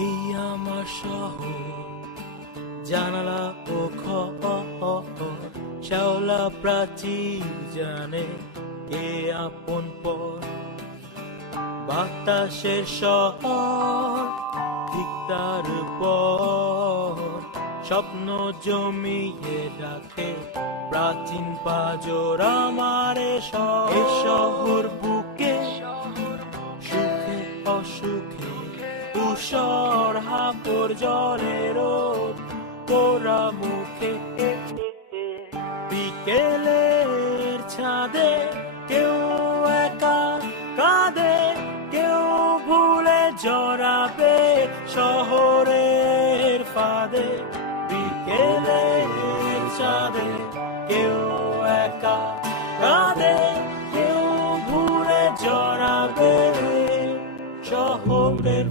এই আমার শহর, জানালা ও ঘর, শ্যাওলা প্রাচীর জানে কে আপন পর। বাতাসের শহর ঠিক তার পর, স্বপ্ন জমিয়ে রাখে প্রাচীন পাজর আমার এ শহর বুকে, সুখে অসুখে তুষার হাপর জলের পোড়া মুখে। বিকেলের ছাদে কেউ একা কাঁদে, কেউ ভুলে জড়াবে শহরের ফাঁদে। বিকেলের ছাদে কেউ একা কাঁদে, কেউ ভুলে জড়াবে শহরের